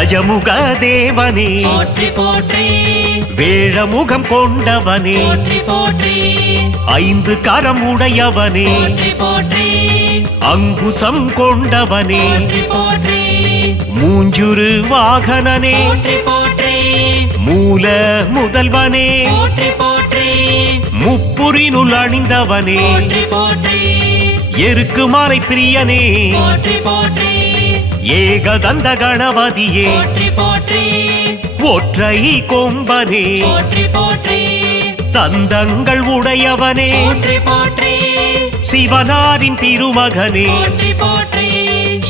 கஜமுக தேவனே போற்றி போற்றி வேழமுகம் கொண்டவனே போற்றி போற்றி ஐந்து கரம் உடையவனே போற்றி போற்றி அங்குசம் கொண்டவனே போற்றி போற்றி மூஞ்சுரு வாகனனே போற்றி போற்றி மூல முதல்வனே போற்றி போற்றி முப்புரினுள் அணிந்தவனே போற்றி போற்றி எருக்கு மாலை பிரியனே போற்றி போற்றி ஏகதந்த கணபதியே போற்றி போற்றி ஒற்றை கொம்பனே போற்றி போற்றி தந்தங்கள் உடையவனே போற்றி போற்றி சிவனாரின் திருமகனே போற்றி போற்றி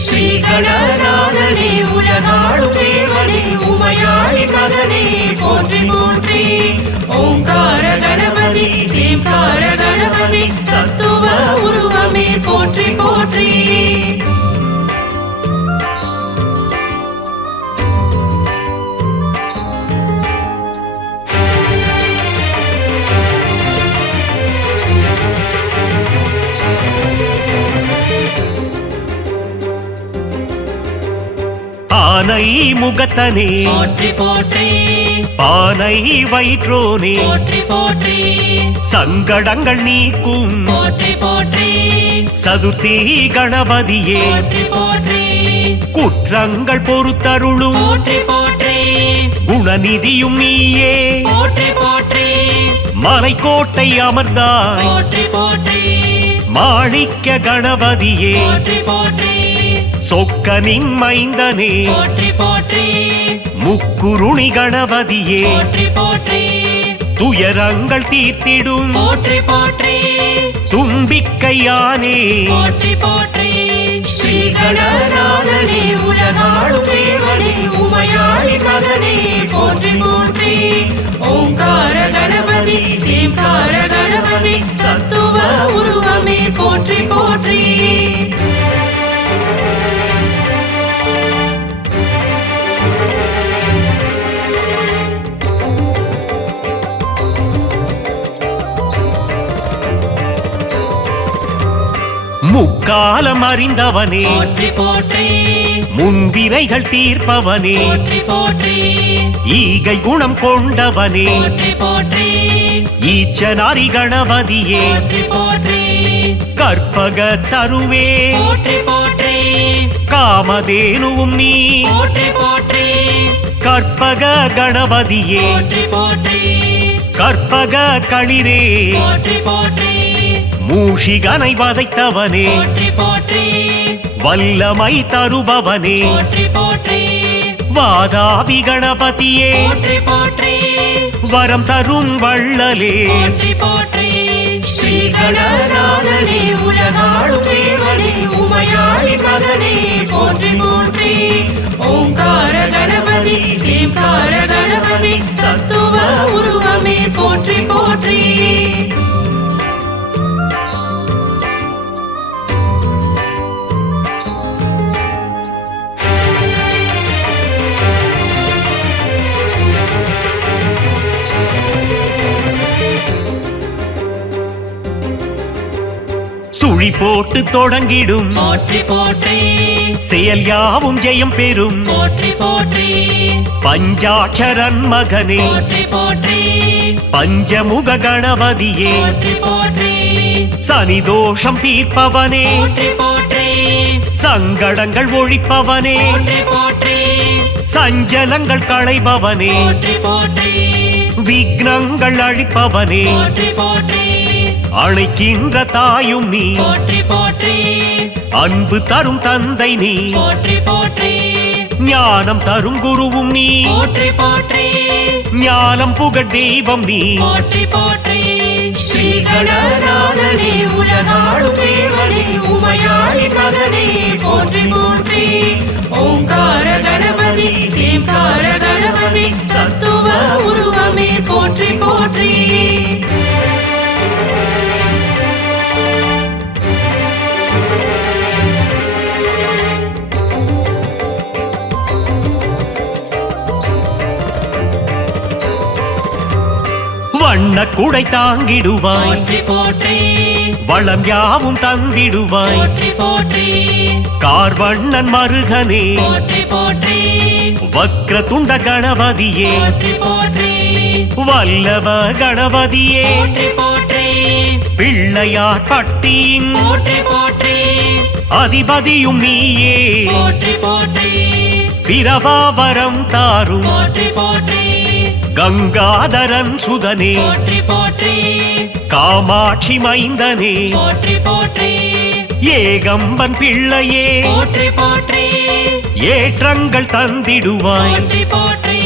ஸ்ரீ கணநாதனே உலகாளும் தேவனே உமையாளி மகனே போற்றி போற்றி ஓங்கார கணபதி தேம்கார கணபதி தத்துவ உருவமே போற்றி போற்றி ஆனை முகத்தனே போற்றி போற்றி பானை வயிற்றோனே போற்றி போற்றி சங்கடங்கள் நீக்கும் போற்றி போற்றி சதுர்த்தி கணபதியே போற்றி போற்றி குற்றங்கள் பொறுத்தருளும் போற்றி போற்றி குணநிதியும் நீயே போற்றி போற்றி மலைக்கோட்டை அமர்ந்தாய் போற்றி போற்றி மாணிக்க கணபதியே போற்றி போற்றி சொக்கனின் மைந்தனே போற்றி போற்றி முக்குருணி கணபதியே போற்றி போற்றி துயரங்கள் தீர்த்திடும் போற்றி போற்றி தும்பிக்கையானே போற்றி போற்றி ஸ்ரீ கணநாதனே உலகாளும் தேவனே உமையாளி மகனே போற்றி போற்றி ஓங்கார கணபதி தேம்கார கணபதி தத்துவ உருவமே போற்றி போற்றி முக்காலம் அறிந்தவனே போற்றி போற்றி முன்வினைகள் தீர்ப்பவனே போற்றி போற்றி ஈகை குணம் கொண்டவனே போற்றி போற்றி ஈச்சனாரி கணபதியே போற்றி போற்றி கற்பக தருவே போற்றி போற்றி காமதேனுவும் நீ போற்றி போற்றி கற்பக கணபதியே போற்றி போற்றி கற்பக களிரே போற்றி போற்றி மூஷிகனை வதைத்தவனே போற்றி போற்றி வல்லமை தருபவனே போற்றி போற்றி வாதாபி கணபதியே போற்றி போற்றி வரம் தரும் வள்ளலே போற்றி போற்றி ஸ்ரீ கணநாதனே உலகாளும் தேவனே உமையாளி மகனே போற்றி போற்றி ஓங்கார கணபதி தேம்கார கணபதி தத்துவ உருவமே போற்றி போற்றி சுழி போட்டு தொடங்கிடும் போற்றி போற்றி செயல் யாவும் ஜெயம் பெறும் போற்றி போற்றி பஞ்சாட்சரன் மகனே போற்றி போற்றி பஞ்சமுக கணபதியே போற்றி போற்றி சனி தோஷம் தீர்ப்பவனே போற்றி போற்றி சங்கடங்கள் ஒழிப்பவனே போற்றி போற்றி சஞ்சலங்கள் களைபவனே போற்றி போற்றி விக்னங்கள் அழிப்பவனே போற்றி போற்றி அழைக்கின்ற தாயும் நீ போற்றி போற்றி அன்பு தரும் தந்தை நீ போற்றி போற்றி ஞானம் தரும் குருவும் நீ போற்றி போற்றி ஞானம் புகழ் தெய்வம் நீ போற்றி போற்றி ஸ்ரீ கணநாதனே உலகாளும் தேவனே உமையாளி மகனே போற்றி போற்றி ஓங்கார கணபதி தேம்கார கணபதி தத்துவ உருவமே போற்றி போற்றி வண்ண குடை தாங்கிடுவாய் போற்றி போற்றி வளம் யாவும் தந்திடுவாய் போற்றி போற்றி கார்வண்ணன் மருகனே போற்றி போற்றி வக்ரதுண்ட கணபதியே போற்றி போற்றி வல்லவ கணபதியே போற்றி போற்றி பிள்ளையார் பட்டியின் போற்றி போற்றி அதிபதியும் நீயே போற்றி போற்றி பிரபாவரம் தாரும் போற்றி போற்றி கங்காதரன் சுதனே போற்றி போற்றி காமாட்சி மைந்தனே போற்றி போற்றி ஏகம்பன் பிள்ளையே போற்றி போற்றி ஏற்றங்கள் தந்திடுவாய் போற்றி போற்றி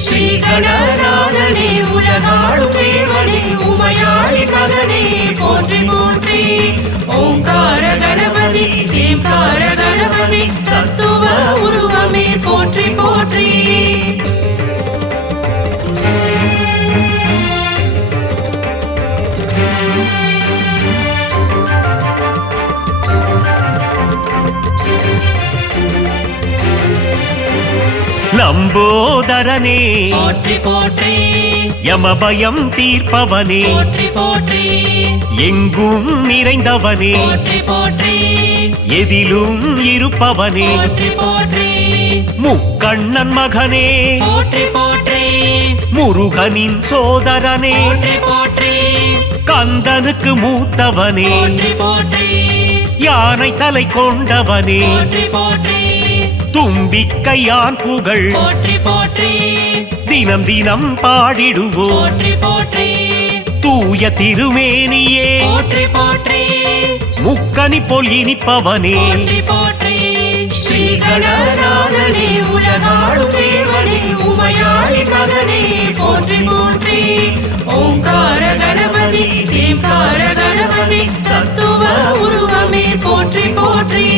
ஸ்ரீ கணநாதனே உலகாளும் தேவனே உமையாளி மகனே போற்றி போற்றி ஓங்கார கணபதி தேம்கார கணபதி தத்துவ உருவமே போற்றி போற்றி லம்போதரனே போற்றி போற்றி யமபயம் தீர்ப்பவனே போற்றி போற்றி எங்கும் நிறைந்தவனே போற்றி போற்றி எதிலும் இருப்பவனே போற்றி போற்றி முக்கண்ணன் மகனே போற்றி போற்றி முருகனின் சோதரனே போற்றி போற்றி கந்தனுக்கு மூத்தவனே போற்றி போற்றி யானை தலை கொண்டவனே போற்றி போற்றி தும்பிக்கையான் புகழ் போற்றி போற்றி தினம் தினம் பாடிடுவோம் போற்றி போற்றி தூய திருமேனியே போற்றி போற்றி முக்கனி போல் இனிப்பவனே போற்றி போற்றி ஸ்ரீ கணநாதனே உலகாளும் தேவனே உமையாளி மகனே போற்றி போற்றி ஓங்கார கணபதி தேம்கார கணபதி தத்துவ உருவமே போற்றி போற்றி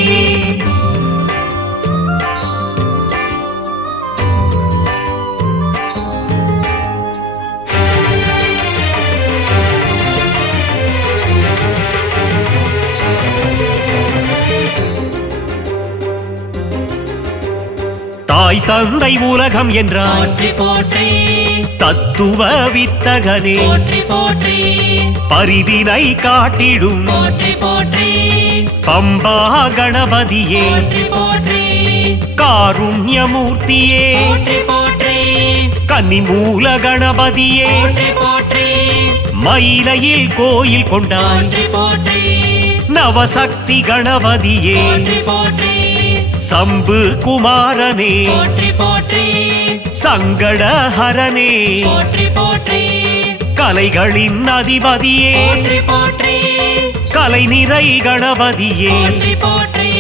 தாய் தந்தை உலகம் என்றாய் போற்றி போற்றி தத்துவ வித்தகனே போற்றி போற்றி பரிதினை காட்டிடும் போற்றி போற்றி பம்பா கணபதியே போற்றி போற்றி காருண்யமூர்த்தியே போற்றி போற்றி கன்னிமூல கணபதியே போற்றி போற்றி மயிலையில் கோயில் கொண்டாய் போற்றி போற்றி நவசக்தி கணபதியே போற்றி போற்றி சம்பு குமாரனே போற்றி போற்றி சங்கடஹரனே போற்றி போற்றி கலைகளின் அதிபதியே போற்றி போற்றி கலை நிறை கணபதியே போற்றி போற்றி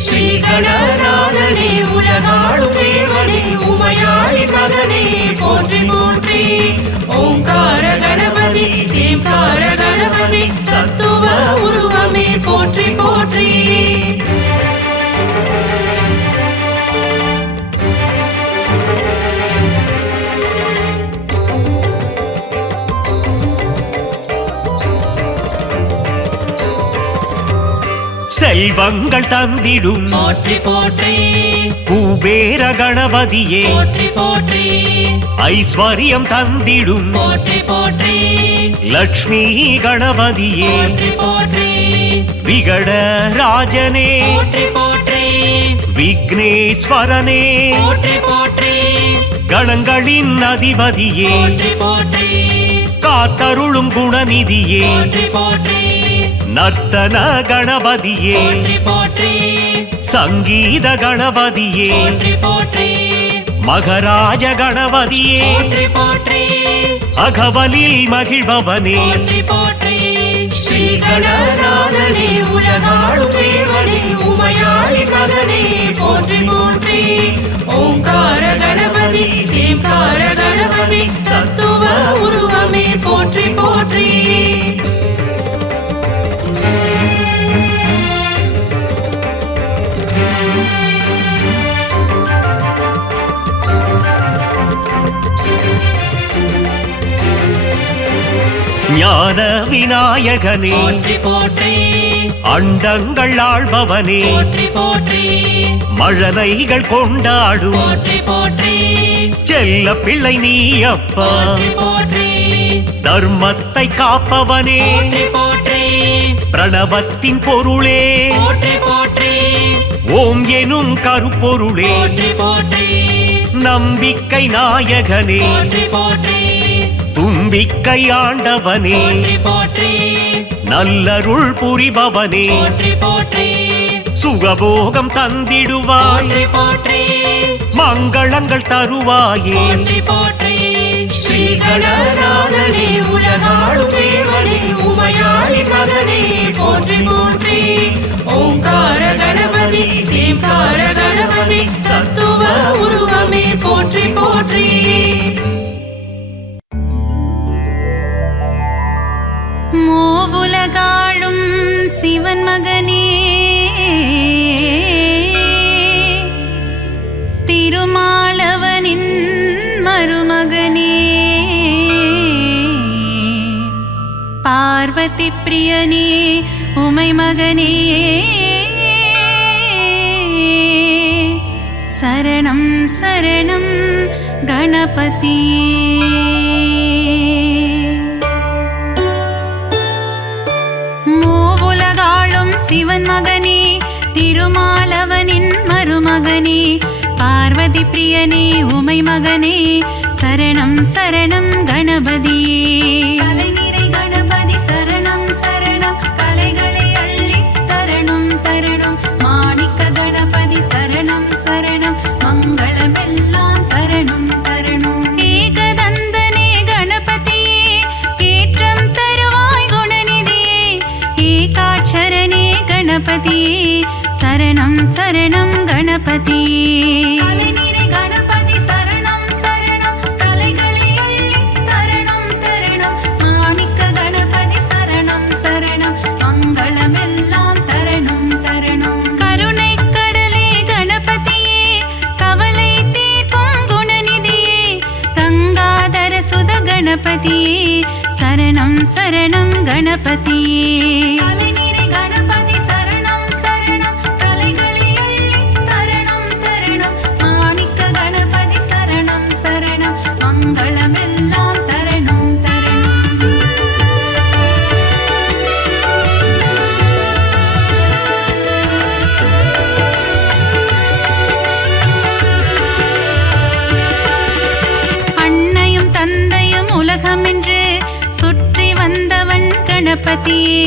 ஸ்ரீ கணநாதனே உலகாளும் தேவனே உமையாளி மகனே போற்றி போற்றி ஓங்கார கணபதி தேம்கார கணபதி தத்துவ உருவமே போற்றி போற்றி செல்வங்கள் தந்திடும் போற்றி போற்றி குபேர கணபதியே போற்றி போற்றி ஐஸ்வர்யம் தந்திடும் போற்றி போற்றி லக்ஷ்மி கணபதியே போற்றி போற்றி விகட ராஜனே போற்றி போற்றி விக்னேஸ்வரனே போற்றி போற்றி கணங்களின் அதிபதியே போற்றி போற்றி காத்தருளும் குணநிதியே போற்றி போற்றி நர்த்தன கணபதியே போற்றி போற்றி சங்கீத கணபதியே போற்றி போற்றி மகராஜ கணபதியே போற்றி போற்றி அகவலில் மகிழ்பவனே போற்றி போற்றி ஸ்ரீ கணநாதனே உலகாளும் தேவனே உமையாளி மகனே போற்றி போற்றி ஓங்கார கணபதி தேம்கார கணபதி தத்துவ உருவமே போற்றி போற்றி ஞான விநாயகனே போற்றி போற்றி அண்டங்கள் ஆள்பவனே போற்றி போற்றி மழலைகள் கொண்டாடும் போற்றி போற்றி செல்ல பிள்ளை நீ அப்பா போற்றி போற்றி தர்மத்தை காப்பவனே போற்றி போற்றி பிரணவத்தின் பொருளே போற்றி போற்றி ஓம் எனும் கருப்பொருளே போற்றி போற்றி நம்பிக்கை நாயகனே போற்றி போற்றி தும்பிக்கை ஆண்டவனே போற்றி போற்றி நல்லருள் புரிபவனே போற்றி போற்றி சுகபோகம் தந்திடுவாய் போற்றி போற்றி மங்களங்கள் தருவாயே போற்றி போற்றி ஸ்ரீ கணநாதனே உலகாளும் தேவனே உமையாளி மகனே போற்றி போற்றி ஓங்கார கணபதி தேம்கார கணபதி தத்துவ உருவமே போற்றி போற்றி மூவுலகாளும் சிவன் மகனே திருமாலவனின் மருமகனே பார்வதி பிரியனே உமை மகனே சரணம் சரணம் கணபதியே மூவுலகாளும் சிவன் மகனே திருமாலவனின் மருமகனே பார்வதி பிரியனே உமை மகனே சரணம் சரணம் கணபதியே கலைநிறை கணபதி சரணம் சரணம் கலைகளை அள்ளி தரணும் தரணும் மாணிக்க கணபதி சரணம் சரணம் மங்களமெல்லாம் தரணும் தரணும் ஏகதந்தனே கணபதியே ஏற்றம் தருவாய் குணநிதியே ஏகாட்சரனே கணபதியே சரணம் சரணம் கணபதியே கலைநிறை கணபதி சரணம் சரணம் கலைகளை அள்ளி தரணும் தரணும் மாணிக்க கணபதி சரணம் சரணம் மங்களமெல்லாம் தரணும் தரணும் கருணை கடலே கணபதியே கவலை தீர்க்கும் குணநிதியே கங்காதர சுத கணபதியே சரணம் சரணம் கணபதியே கலைநிறை கணபதி சரணம் சரணம் கலைகளை அள்ளி தரணும் தரணும் மாணிக்க கணபதி சரணம் சரணம் மங்களமெல்லாம் தரணும் தரணும் அன்னையும் தந்தையும் உலகமென்று சுற்றி வந்தவன் கணபதியே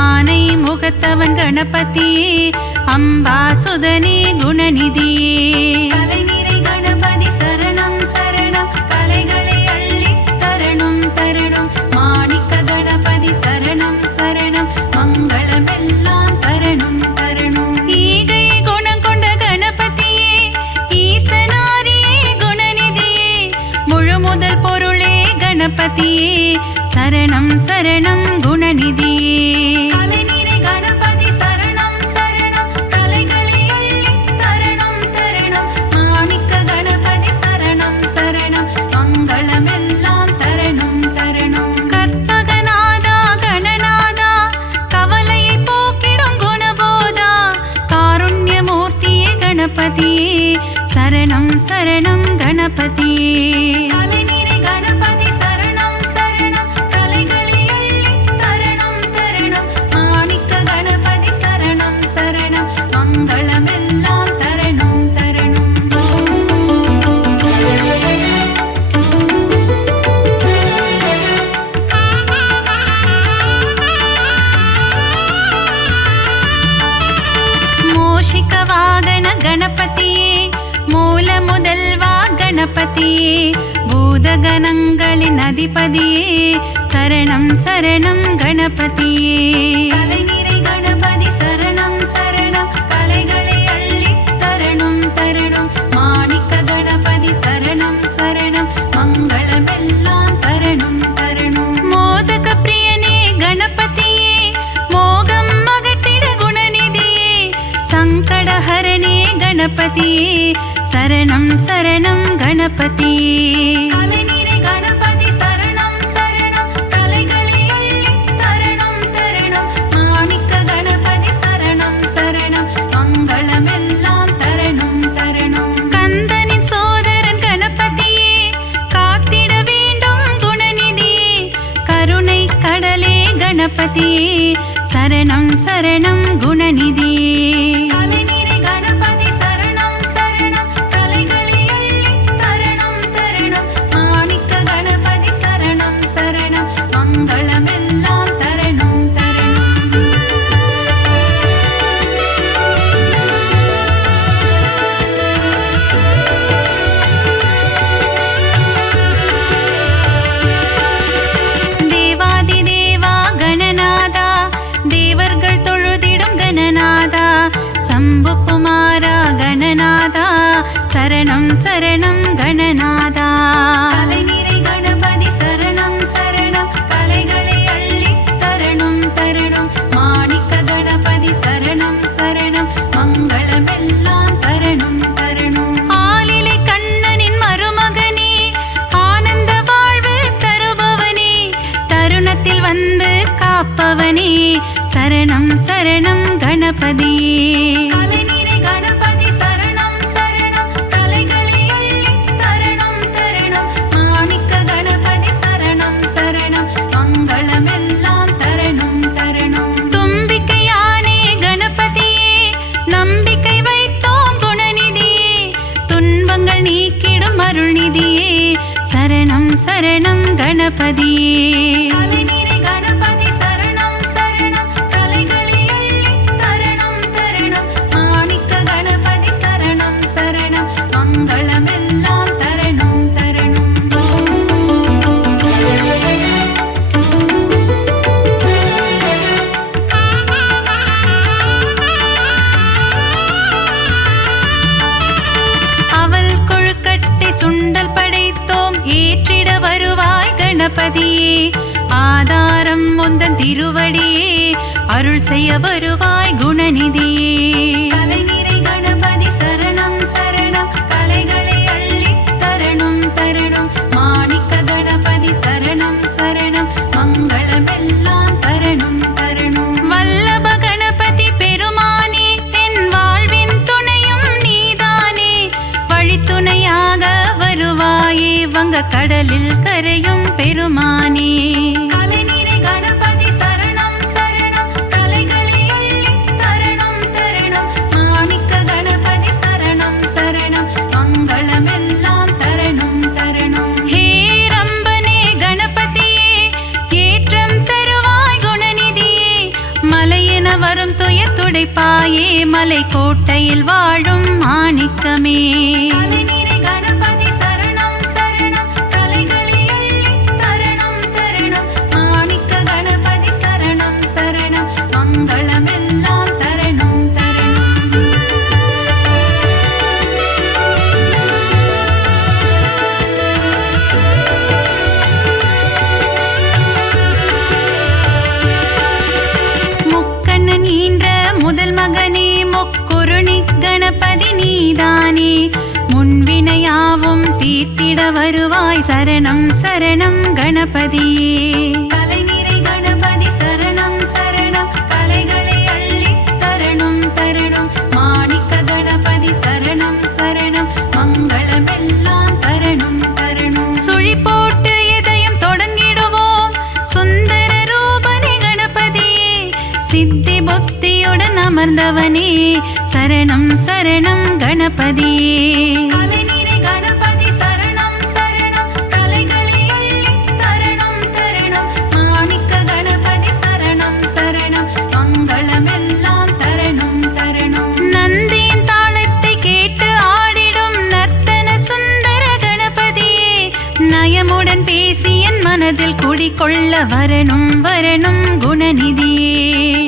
ஆனை முகத்தவன் கணபதியே அம்பாசுதனே குணநிதியே கலைநிறை கணபதி சரணம் சரணம் கலைகளை அள்ளி தரணும் தரணும் மாணிக்க கணபதி சரணம் சரணம் மங்களமெல்லாம் தரணும் தரணும் ஈகை குணம் கொண்ட கணபதியே ஈசனாரியே குணநிதியே முழு முதல் பொருளே கணபதியே சரணம் சரணம் குணநிதியே கலைநிறை கணபதி சரணம் சரணம் கலைகளை அள்ளி தரணும் தரணும் மாணிக்க கணபதி சரணம் சரணம் மங்களமெல்லாம் தரணும் தரணும் கற்பகநாதா கணநாதா கவலையை போக்கிடும் குணபோதா காருண்யமூர்த்தியே கணபதியே சரணம் சரணம் கணபதியே கலைநிறை கணபதி சரணம் சரணம் கலைகளை அள்ளி தரணும் தரணும் மாணிக்க கணபதி சரணம் சரணம் மங்களமெல்லாம் தரணும் தரணும் மோஷிக வாகன கணபதியே மூல முதல்வா கணபதியே பூதகணங்களின் அதிபதியே சரணம் சரணம் கணபதியே கலைநிறை கணபதி சரணம் சரணம் கலைகளை அள்ளி தரணும் தரணும் மாணிக்க கணபதி சரணம் சரணம் மங்களமெல்லாம் தரணும் தரணும் மோதக பிரியனே கணபதியே மோகம் அகற்றிட குணநிதியே சங்கடஹரணே கணபதியே சரணம் சரணம் கணபதியே கலைநிறை கணபதி சரணம் சரணம் கலைகளை அள்ளி தரணும் தரணும் மாணிக்க கணபதி சரணம் சரணம் மங்களமெல்லாம் தரணும் தரணும் கந்தனின் சோதரன் கணபதியே காத்திட வேண்டும் குணநிதியே கருணை கடலே கணபதியே சரணம் சரணம் குணநிதியே கலைநிறை கணபதி சரணம் சரணம் கலைகளை அள்ளி சரணம் கணபதியே. கலைநிறை கணபதி சரணம் சரணம் கலைகளை அள்ளி தரணம் தரணம். மாணிக்க கணபதி சரணம் சரணம் மங்களமெல்லாம் தரணம் தரணம். தும்பிக்கையானே கணபதியே நம்பிக்கை வைத்தோம் குணநிதியே. துன்பங்கள் நீக்கிடும் அருள்நிதியே சரணம் சரணம் கணபதியே. கலைநிறை கணபதி சரணம் சரணம் கலைகளை அள்ளி தரணம் தரணம். மாணிக்க கணபதி சரணம் சரணம் மங்களமெல்லாம் தரணம் தரணம். அவல் கொழுக்கட்டை சுண்டல் படைத்தோம் ஏற்றிட வருவாய் கணபதியே. ஆதாரம் முந்தன் திருவடியே அருள் செய்ய வருவாய் குணநிதியே. கலைநிறை கணபதி சரணம் சரணம் கலைகளை அள்ளி தரணம் தரணம். மாணிக்க கணபதி சரணம் சரணம் மங்களமெல்லாம் தரணம் தரணம். வல்லப கணபதி பெருமானே என் வாழ்வின் துணையும் நீதானே. வழித்துணையாக வருவாயே வங்க கடலில் கரையும் பெருமானே. கலைநிறை கணபதி சரணம் சரணம் கலைகளை அள்ளி தரணம் தரணம். மாணிக்க கணபதி சரணம் சரணம் மங்களமெல்லாம் தரணம் தரணம். ஹே ரம்பனே கணபதியே ஏற்றம் தருவாய் குணநிதியே. மலையென வரும் துயர் துடைப்பாயே மலை கோட்டையில் வாழும் மாணிக்கமே. கலைநிறை கணபதி சரணம் சரணம் கலைகளை அள்ளி தரணம் தரணம். மாணிக்க கணபதி சரணம் சரணம் மங்களமெல்லாம் தரணம் தரணம். முக்கண்ணன் ஈன்ற முதல் மகனே முக்குருணி கணபதி நீதானே. முன்வினையாவும் தீர்த்திட வருவாய் சரணம் சரணம் கணபதியே. கலைநிறை கணபதி சரணம் சரணம் கலைகளை அள்ளி தரணம் தரணம். மாணிக்க கணபதி சரணம் சரணம் மங்களமெல்லாம் தரணம் தரணம். சுழி போட்டு இதயம் தொடங்கிடுவோம் சுந்தர ரூபனே கணபதியே. சித்தி புத்தியுடன் அமர்ந்தவனே சரணம் சரணம் கணபதியே. கலைநிறை கணபதி சரணம் சரணம் கலைகளை அள்ளி தரணம் தரணம். மாணிக்க கணபதி சரணம் சரணம் மங்களமெல்லாம் தரணம் தரணம். நந்தியின் தாளத்தை கேட்டு ஆடிடும் நர்த்தன சுந்தர கணபதியே. நயமுடன் பேசி என் மனதில் குடிகொள்ள வரணும் வரணும் குணநிதியே.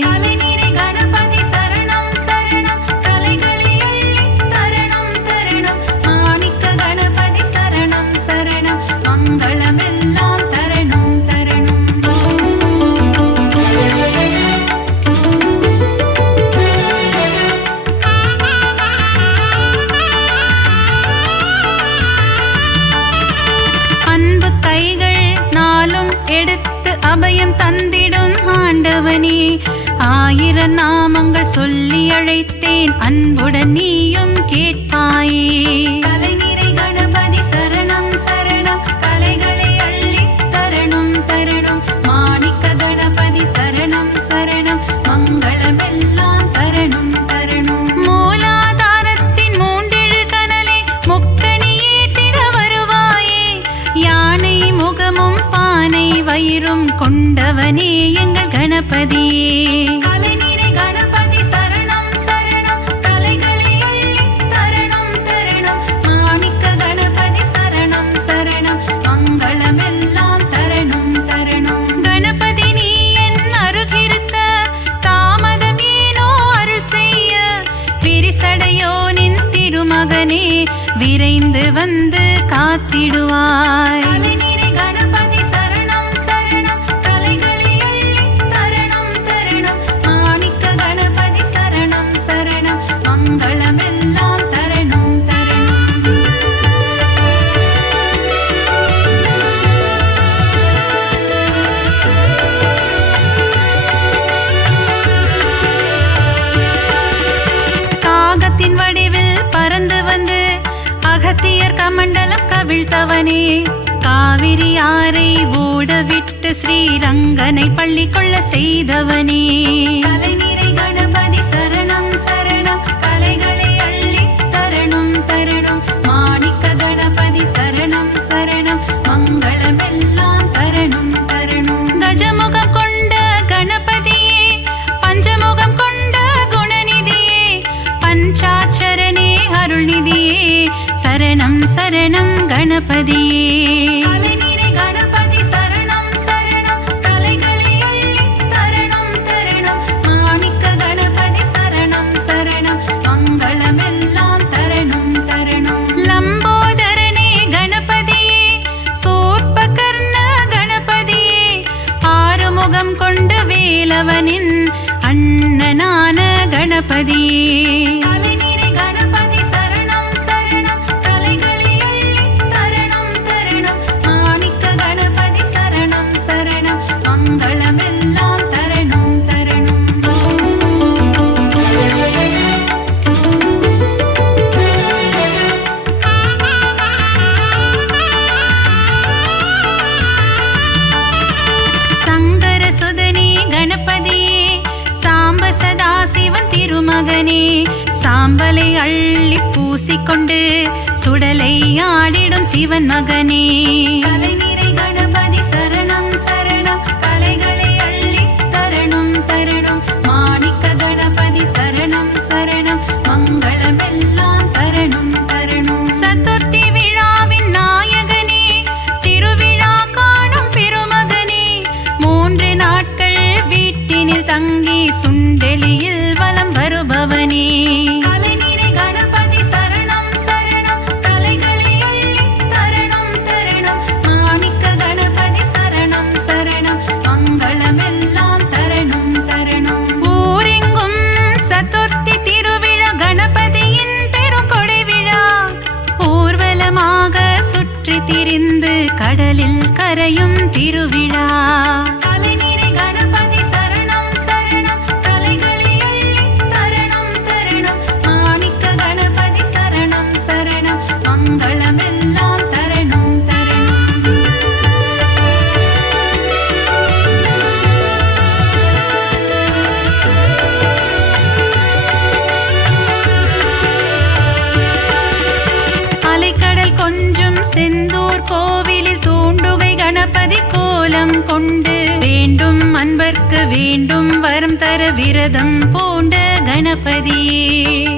கலைநிறை கணபதி சரணம் சரணம் கலைகளை அள்ளி தரணம் தரணம். மாணிக்க கணபதி சரணம் சரணம் மங்களமெல்லாம் தரணம் தரணம். அன்பு கைகள் நாளும் எடுத்து அபயம் தந்திடும் ஆண்டவனே. ஆயிரம் நாமங்கள் சொல்லி அழைத்தேன் அன்புடன் நீயும் கேட்பாயே. கலைநிறை கணபதி சரணம் சரணம் கலைகளை அள்ளி தரணம் தரணம். மாணிக்க கணபதி சரணம் சரணம் மங்களமெல்லாம் தரணம் தரணம். மூலாதாரத்தின் மூண்டெழு கனலே முக்கணி ஏற்றிட வருவாயே. யானை முகமும் பானை வயிறும் கொண்டவனே எங்கள் கணபதியே. கலைநிறை கணபதி சரணம் சரணம் கலைகளை அள்ளி தரணம் தரணம். மாணிக்க கணபதி சரணம் சரணம் மங்களமெல்லாம் தரணம் தரணம். கணபதி நீ என் அருகிருக்க தாமதம் ஏனோ அருள் செய்ய. விரிசடையோனின் திருமகனே விரைந்து வந்து காத்திடுவாய். கலைநிறை கணபதி சரணம் சரணம் கலைகளை அள்ளி தரணம் தரணம். மாணிக்க கணபதி சரணம் சரணம் மங்களமெல்லாம் தரணம் தரணம். தேவர் கமண்டலம் கவிழ்த்தவனே காவிரியாரை ஓடவிட்டு ஸ்ரீரங்கனை பள்ளி கொள்ள செய்தவனே கலைநிறை கணபதி சரணம் சரணம் கலைகளை அள்ளி தரணும் தரணும் மாணிக்க கணபதி சரணம் சரணம் மங்களமெல்லாம் தரணும் தரணும் கஜமுகம் கொண்ட கணபதியே பஞ்சமுகம் கொண்ட குணநிதியே பஞ்சாட்சரனே அருள்நிதியே சரணம் சரணம் கணபதியே கலைநிறை கணபதி சரணம் சரணம் கலைகளை அள்ளி தரணும் தரணும் மாணிக்க கணபதி சரணம் சரணம் மங்களமெல்லாம் தரணும் தரணும் லம்போதரனே கணபதியே சூர்பகர்ண கணபதியே ஆறுமுகம் கொண்ட வேலவனின் அண்ணனான கணபதியே கலைநிறை கணபதி சரணம் சரணம் கலைகளை அள்ளி தரணும் தரணும் மாணிக்க கணபதி சரணம் சரணம் மங்களமெல்லாம் தரணும் தரணும் சங்கர சுதனே கணபதியே சாம்ப சதாசிவன் திருமகனே சாம்பலை அள்ளி பூசிக்கொண்டு சுடலை ஆடிடும் சிவன் மகனே கலைநிறை கணபதி சரணம் சரணம் கலைகளை அள்ளி தரணும் தரணும் மாணிக்க கணபதி சரணம் சரணம் மங்களமெல்லாம் தரணும் தரணும் சதுர்த்தி விழாவின் நாயகனே திருவிழா காணும் பெருமகனே 3 நாட்கள் வீட்டினில் தங்கி சுண்டெலியில் வலம் வருபவனே கலைநிறை கணபதி சரணம் சரணம் கலைகளை அள்ளி தரணும் தரணும் மாணிக்க கணபதி சரணம் சரணம் மங்களமெல்லாம் தரணும் தரணும் ஊரெங்கும் சதுர்த்தி திருவிழா கணபதியின் பெருங்கொடை விழா ஊர்வலமாக சுற்றி திரிந்து கடலில் கரையும் திருவிழா கலைநிறை கணபதி சரணம் சரணம் கலைகளை அள்ளி தரணும் தரணும் மாணிக்க கணபதி சரணம் சரணம் மங்களமெல்லாம் தரணும் தரணும் அலைக்கடல் கொஞ்சும் செந்தூர் கோவிலில் தூண்டுகை கணபதி கோலம் கொண்டு வேண்டும் அன்பர்க்கு வேண்டும் வரம் தர விரதம் பூண்ட கணபதியே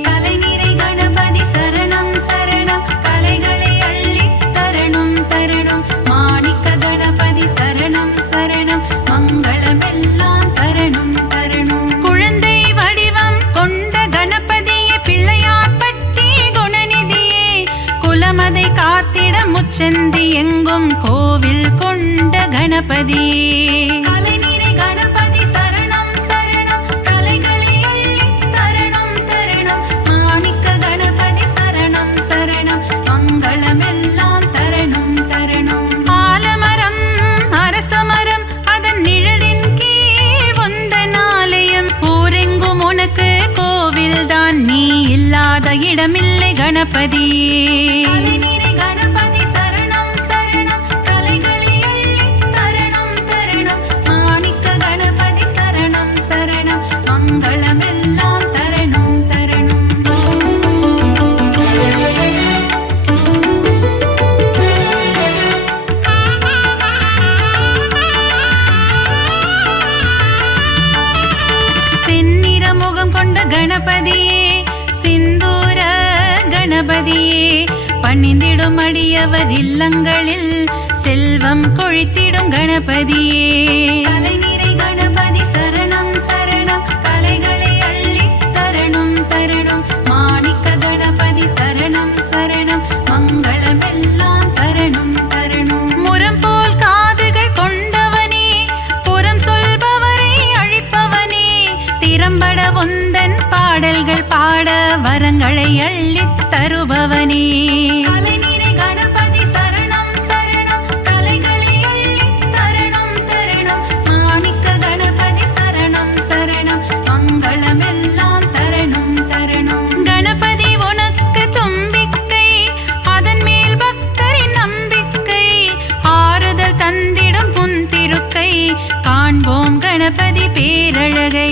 கலைநிறை கணபதி சரணம் சரணம் கலைகளை அள்ளி தரணும் தரணும் மாணிக்க கணபதி சரணம் சரணம் மங்களமெல்லாம் தரணும் தரணும் குழந்தை வடிவம் கொண்ட கணபதியே பிள்ளையார்பட்டி குணநிதியே குலமதை காத்திட முச்சந்தி எங்கும் கோவில் கொண்ட கணபதியே கலைநிறை கணபதி சரணம் சரணம் கலைகளை அள்ளி தரணும் தரணும் மாணிக்க கணபதி சரணம் சரணம் மங்களமெல்லாம் தரணும் தரணும் ஆலமரம் அரசமரம் அதன் நிழலின் கீழ் உந்தன் ஆலயம் ஊரெங்கும் உனக்கு கோவில்தான் நீ இல்லாத இடமில்லை கணபதியே கலைநிறை கணபதி சரணம் சரணம் கலைகளை அள்ளி தரணும் தரணும் மாணிக்க கணபதி சரணம் சரணம் மங்களமெல்லாம் தரணும் தரணும் செந்நிற முகம் கொண்ட கணபதியே சிந்தூர கணபதியே பணிந்திடும் அடியவர் இல்லங்களில் செல்வம் கொழித்திடும் கணபதியே கலைநிறை கணபதி சரணம் சரணம் கலைகளை அள்ளி தரணும் தரணும் மாணிக்க கணபதி சரணம் சரணம் மங்களமெல்லாம் தரணும் தரணும் முரம் போல் காதுகள் கொண்டவனே புறம் சொல்பவரை அழிப்பவனே திறம்பட உந்தன் பாடல்கள் பாட வரங்களை அள்ளித் தருபவனே கலைநிறை கணபதி சரணம் சரணம் கலைகளை அள்ளி தரணும் தரணும் மாணிக்க பேரழகை.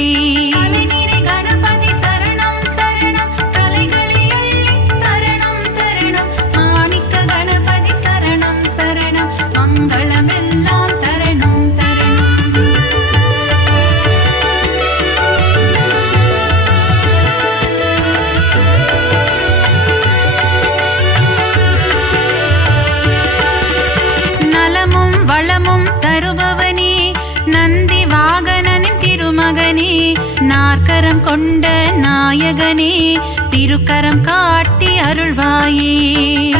அலைநீரை கணபதி சரணம் சரணம் கலைகளை அள்ளி தரணம் தரணம். மாணிக்க கணபதி சரணம் சரணம் மங்களமெல்லாம் தரணம் தரணம். நலமும் வளமும் தருபவனே நந்தி வாகனனின் திருமகனே. நாற்கரம் கொண்ட நாயகனே திருக்கரம் காட்டி அருள்வாயே.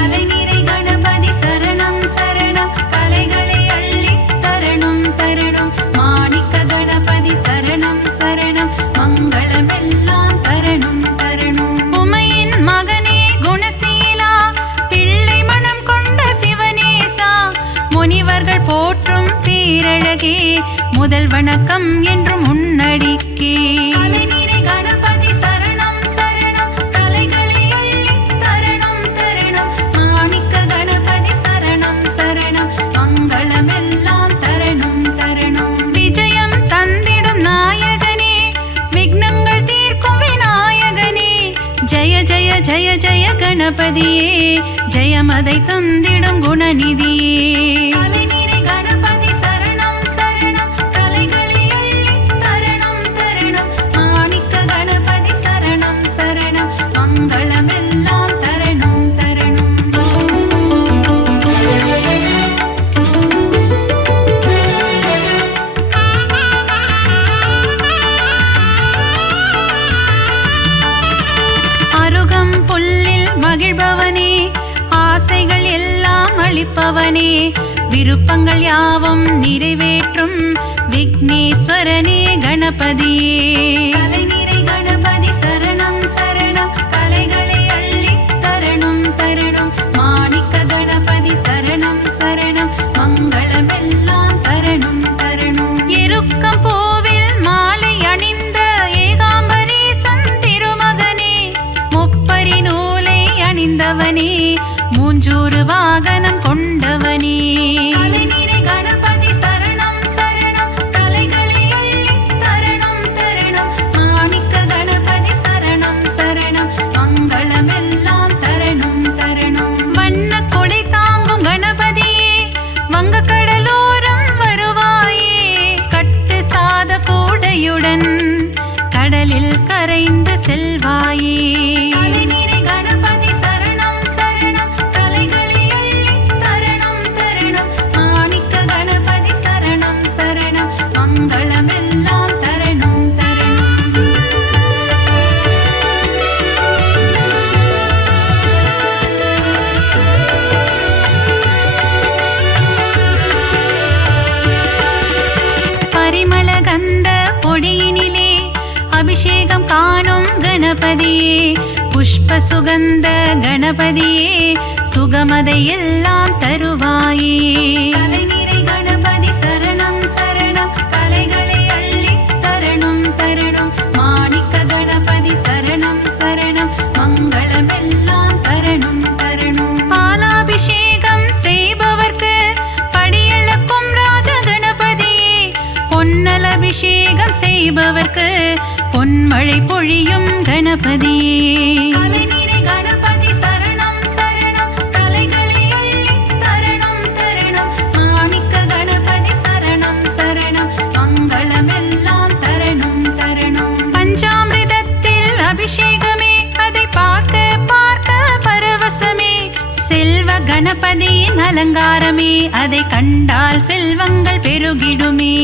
அலைநீரை கணபதி சரணம் சரணம் கலைகளை அள்ளி தரணம் தரணம். மாணிக்க கணபதி சரணம் சரணம் மங்களமெல்லாம் தரணம் தரணம். உமையின் மகனே குணசீலா பிள்ளை மனம் கொண்ட சிவனேசா. முனிவர்கள் போற்றும் பேரழகே முதல் வணக்கம் என்றும் உன்னடிக்கே. அலைநீரை கணபதி சரணம் சரணம் கலைகளை அள்ளி தரணம் தரணம். மாணிக்க கணபதி சரணம் சரணம் மங்களமெல்லாம் தரணம் தரணம். விஜயம் தந்திடும் நாயகனே விக்னங்கள் தீர்க்கும் விநாயகனே. ஜெய ஜெய ஜெய ஜெய கணபதியே ஜெயமதை தந்திடும் குணநிதியே. அலைநீரை கணபதி சரணம் சரணம் கலைகளை அள்ளி தரணம் தரணம். மாணிக்க கணபதி சரணம் சரணம் மங்களமெல்லாம் தரணம் தரணம். அருகம் புல்லில் மகிழ்பவனே ஆசைகள் எல்லாம் அளிப்பவனே. விருப்பங்கள் யாவும் நிறைவேற்றும் விக்னேஸ்வரனே கணபதியே. அலைநீரை கணபதி சரணம் சரணம் கலைகளை அள்ளி தரணம் தரணம். மாணிக்க கணபதி சரணம் சரணம் மங்களமெல்லாம் தரணம் தரணம். எருக்கம் பூவில் மாலை அணிந்த ஏகாம்பரேசன் திருமகனே. முப்பரி நூலை அணிந்தவனே மூஞ்சூறு வாகனம் கொண்டவனே. அலைநீரை கணபதி சரணம் சரணம் கலைகளை அள்ளி தரணம் தரணம். மாணிக்க கணபதி சரணம் சரணம் மங்களமெல்லாம் தரணம் தரணம். வண்ண கொடை தாங்கும் கணபதியே வங்க கடலோரம் வருவாயே. கட்டு சாத கூடையுடன் கடலில் கரைந்து செல்வாயே. அலைநீரை கணபதி சரணம் சரணம் கலைகளை அள்ளி தரணம் தரணம். மாணிக்க கணபதி சரணம் சரணம் மங்களமெல்லாம் தரணம் தரணம். பரிமள கந்த பொடியினிலே அபிஷேகம் காணும் கணபதியே. புஷ்ப சுகந்த கணபதியே சுகமதை எல்லாம் தருவாயே. அலைநீரை கணபதி சரணம் சரணம் கலைகளை அள்ளி தரணம் தரணம். மாணிக்க கணபதி சரணம் சரணம் மங்களமெல்லாம் தரணம் தரணம். பாலாபிஷேகம் செய்பவர்க்கு படியளக்கும் ராஜ கணபதியே. பொன்னல் அபிஷேகம் செய்பவர்க்கு பொன்மழை பொழியும் கணபதியே. அலைநீரை கணபதி சரணம் சரணம் கலைகளை அள்ளி தரணம் தரணம். மாணிக்க கணபதி சரணம் சரணம் மங்களமெல்லாம் தரணம் தரணம். பஞ்சாமிர்தத்தில் அபிஷேகமே அதை பார்க்க பார்க்க பரவசமே. செல்வ கணபதியின் அலங்காரமே அதை கண்டால் செல்வங்கள் பெருகிடுமே.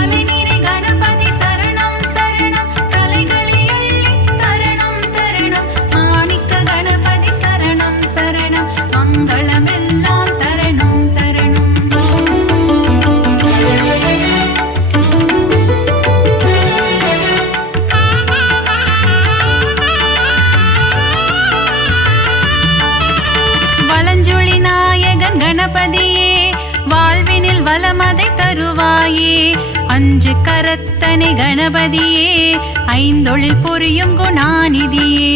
அலைநீரை கணபதி சரணம் சரணம் கலைகளை அள்ளி தரணம் தரணம். மாணிக்க கணபதி சரணம் சரணம் மங்களமெல்லாம் தரணம் தரணம். வலஞ்சுழி நாயகன் கணபதியே வாழ்வினில் வளமதை தருவாயே. அஞ்சு கரத்தனை கணபதியே ஐந்தொழில் புரியும் குணாநிதியே.